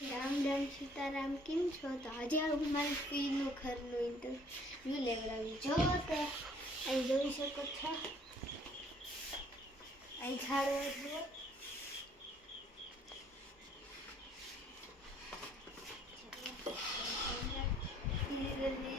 રામ રામ સીતારામ કેમ છો? તો આજે હું મારી ફીનું ઘરનું ઇન્ટરવ્યૂ લેવડાવી જો તો અહીં જોઈ શકો છો. અહીં ઝાડવા જુઓ.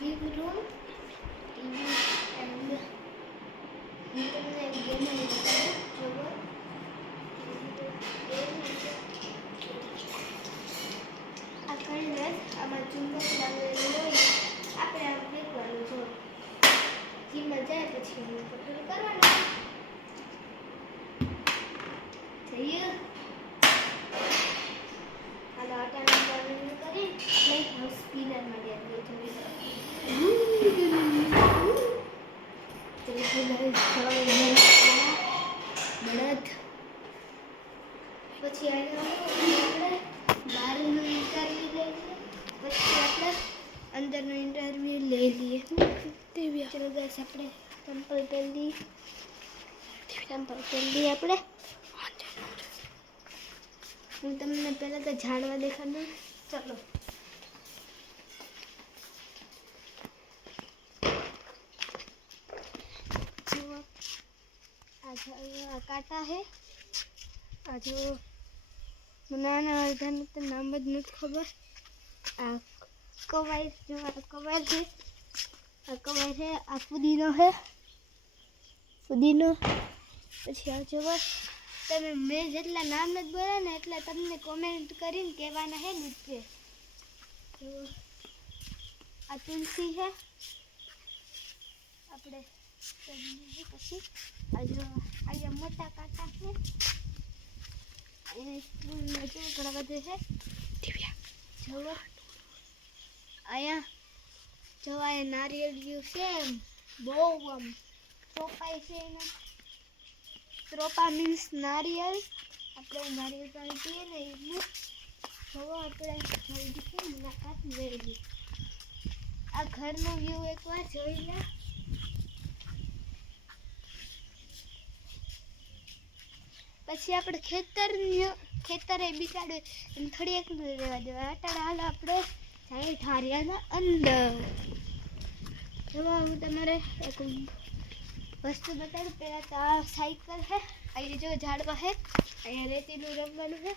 Living room, TV and internet gaming જુઓ. આ કરીને આમાં ચુંબક લાગેલું હોય આપણે આમ ફેંકવાનું જો જીમાં જાય પછી એનું પકડ કરવાનું જઈએ આનો અટાણા કરી લાઈક હાઉસ સ્પિનરમાં ગયા થોડી બળદ પછી આપણે બહારનું ઇન્ટરવ્યૂ લઈએ પછી આપણે અંદરનું ઇન્ટરવ્યૂ લઈ લઈએ. ચલો ગાઈસ આપણે ચંપલ પહેરી આપણે. હું તમને પહેલાં તો ઝાડવા દેખાડું. ચલો આ કાંટા હે આ જો નાના અડધાને તો નામ જ નથી ખબર. આ કવાય જો આ કવાય છે આ ફુદીનો છે ફુદીનો. પછી આ જોવો તમે મેં જેટલા નામ નથી બોલ્યા ને એટલા તમને કોમેન્ટ કરીને કહેવાના છે નીચે. જો આ તુલસી છે આપણે પછી આ જો અહીંયા મોટા કાંટા છે અહીંયા ઘણા બધા છે. જોવો અહીંયા જોવા એ નારિયેળ છે બહુ આમ ચોપાઈ છે એના. ત્રોપા મીન્સ નારિયેળ. આપણે નારિયેળ પાણી પીએ ને એટલું. જોવો આપણે જલ્દીથી મુલાકાત મેળવી. આ ઘરનો વ્યૂ એકવાર જોઈ લે. પછી આપણે ખેતર એ બિચાડે થોડી એક રહેવા દેવા. અટાડા હાલ આપણે જાય ઠારિયાના અંદર. જોવા હું તમારે એક વસ્તુ બતાડું. પહેલાં તો આ સાયકલ છે. અહીંયા જો ઝાડવા છે. અહીંયા રેતીનું રમવાનું છે.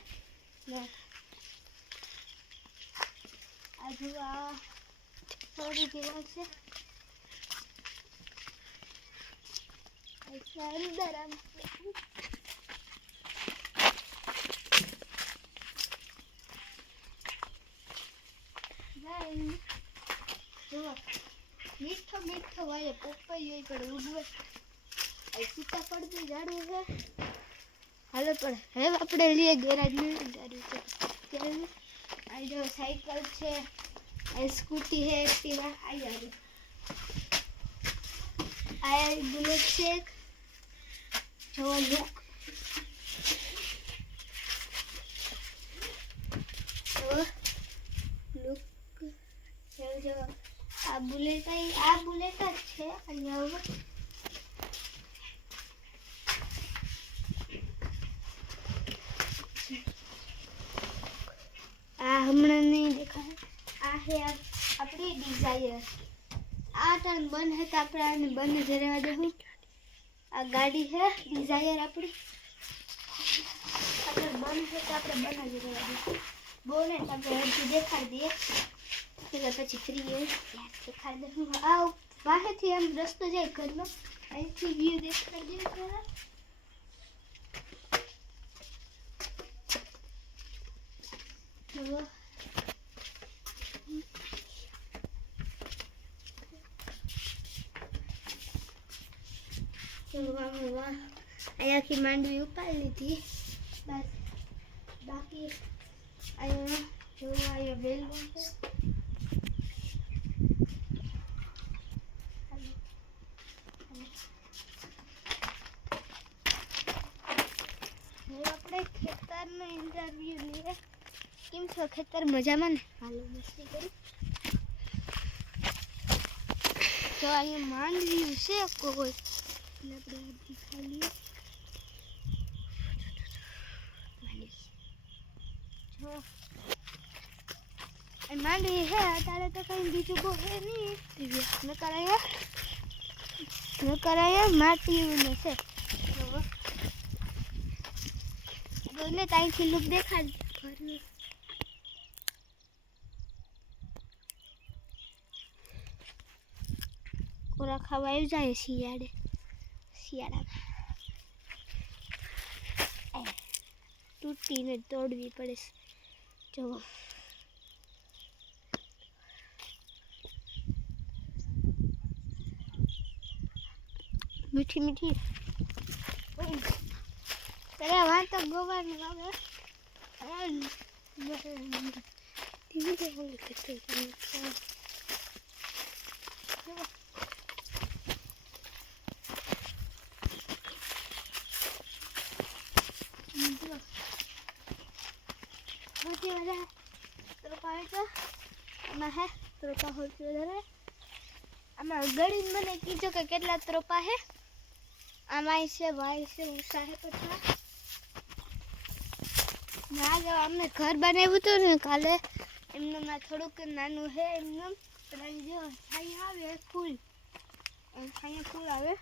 આ જો આ થોડી જેવા છે અંદર આમ મીઠો મીઠો વાય પપૈયો પણ ઉગવે. સીતાફળ બી ઝાડવું છે. હાલો પણ હવે આપણે લઈએ ગેરાજની ગાડી છે ત્યારે. આ જો સાયકલ છે આ સ્કૂટી છે એક્ટિવા આવી આ બુલેટ છે. જો લુક જો આ બુલેટ જ છે અહીંયા. આ હમણાં નહીં દેખાય. આ છે આપણી ડિઝાયર. આ ટર્ન બંધ છે તો આપણે આને બંધ જ રહેવા દેવું. આ ગાડી છે ડિઝાયર આપણી. આપણે બંધ છે તો આપણે બંધ જ રહેવા દેવું. બહુ ને આપણે હજી દેખાડી દઈએ પછી ફ્રી દેખાડી દઉં. આ વાહેથી આમ રસ્તો જાય ઘરનો. અહીંથી વ્યૂ દેખાડી દઈએ પહેલાં. અહીંયાથી માંડવી ઉપાડી લીધી બસ. બાકી અહીંયા જોવા અહીંયા બેલરૂમ છે. આપણે ખેતરનો ઇન્ટરવ્યૂ લઈએ. કેમ છો ખેતર? મજામાં ને? હાલો મસ્તી કરી. તો અહીંયા માંડવી છે કોઈ એટલે આપણે ખાલી જો માંડવી હે અત્યારે તો કંઈ બીજું બહુ હે નહીં ન કરાય માટીનું છે ને ત્યાંથી લુક દેખાડ ઘરનું કોરા ખાવા આવી જાય શિયાળામાં તૂટીને તોડવી પડે જો મીઠી મીઠી અરે વાં તો ગોવાનું આવે સૌથી વધારે ત્રોપા હોય તો આમાં હે ત્રોપા સૌથી વધારે આમાં ગળીને મને કીધું કે કેટલા ત્રોપા હે આમાં છે ભાઈ છે ઉષા હે પછા ના જો અમને ઘર બનાવ્યું હતું ને કાલે એમનું થોડુંક નાનું હે એમનું પણ જો છાયા આવે ફૂલ છાયા ફૂલ આવે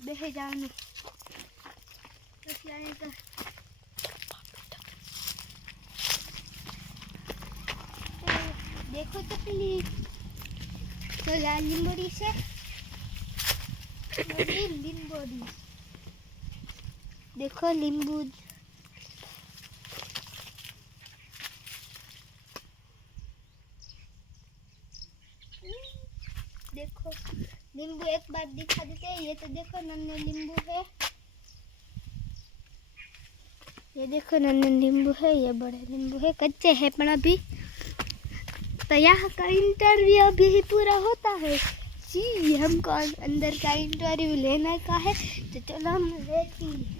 બેસી જવાનું પછી આને તો देखो तो पहले तो लाल लिंबोड़ी से लिंबोड़ी देखो नींबू देखो नींबू एक बार दिखा देते हैं ये तो देखो नन्हे नींबू है ये देखो नन्हे नींबू है ये बड़े नींबू है कच्चे हैं पर अभी तो यहाँ का इंटरव्यू अभी ही पूरा होता है जी हमको अंदर का इंटरव्यू लेने का है तो चलो हम लेते हैं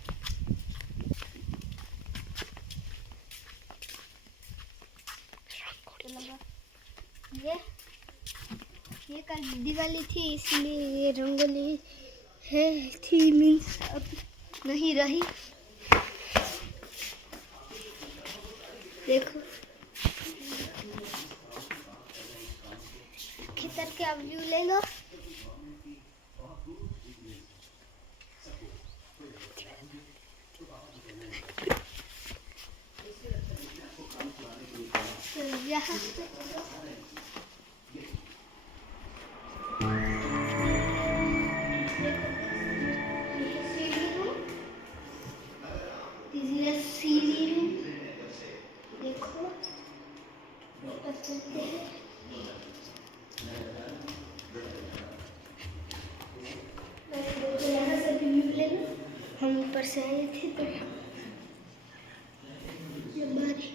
ये कल दिवाली थी इसलिए ये रंगोली है थी मीन्स अब नहीं रही देखो खेतर के व्यू ले लो तो यहाँ देखो यहाँ से भी ले लो हम ऊपर से आए थे तो ये बारी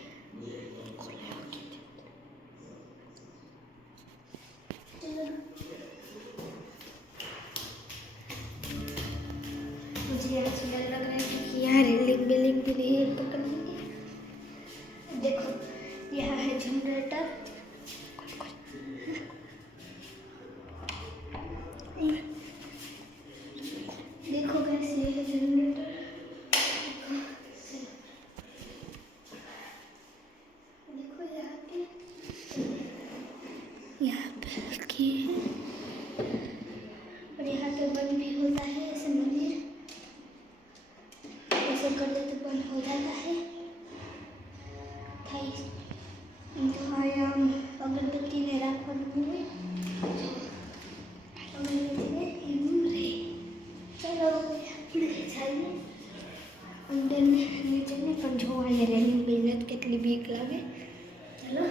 मुझे यहाँ सुंदर लग रहा है कि यहाँ रेलिंग बिलिंग भी नहीं है पकड़ने देखो यहाँ है जनरेटर देखो गाइस ये है जनरेटर देखो यहाँ पे की है और यहाँ पे बंद भी होता है ऐसे मंदिर ऐसे कर दे तो बंद हो जाता है अगरबत्ती ने રાખવાનું હોય चलो આપણે જઈએ અંદર નીચે ને પણ જોવા અહીંયા રેલિંગ બિલ્ડિંગ કેટલી બીક લાગે ચલો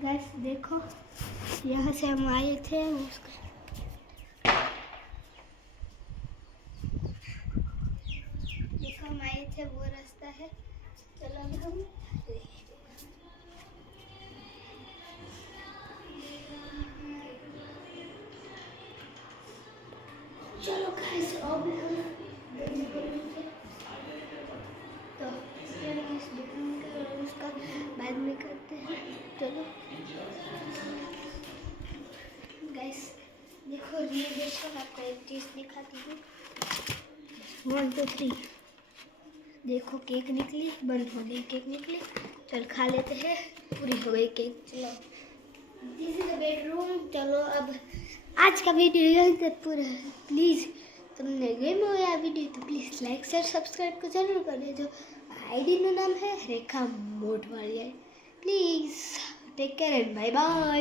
गाइस देखो यहाँ से हम आए थे देखो हम आए थे वो रास्ता है चलो अब हम चलो गाइस अब हम चलो गाइस, देखो ये देखो, आपको एक चीज़ दिखाती हूँ। 1 2 3, देखो केक निकली, बंद हो गई केक निकली। चल खा लेते हैं, पूरी हो गई केक। चलो दिस इज द बेडरूम। चलो अब आज का वीडियो यहीं तक पूरा है। प्लीज़ तुमने गेम हो या वीडियो तो प्लीज़ लाइक शेयर सब्सक्राइब को जरूर कर देજો। आईडी નું નામ है Rekha Modhwadia. Please take care and bye by.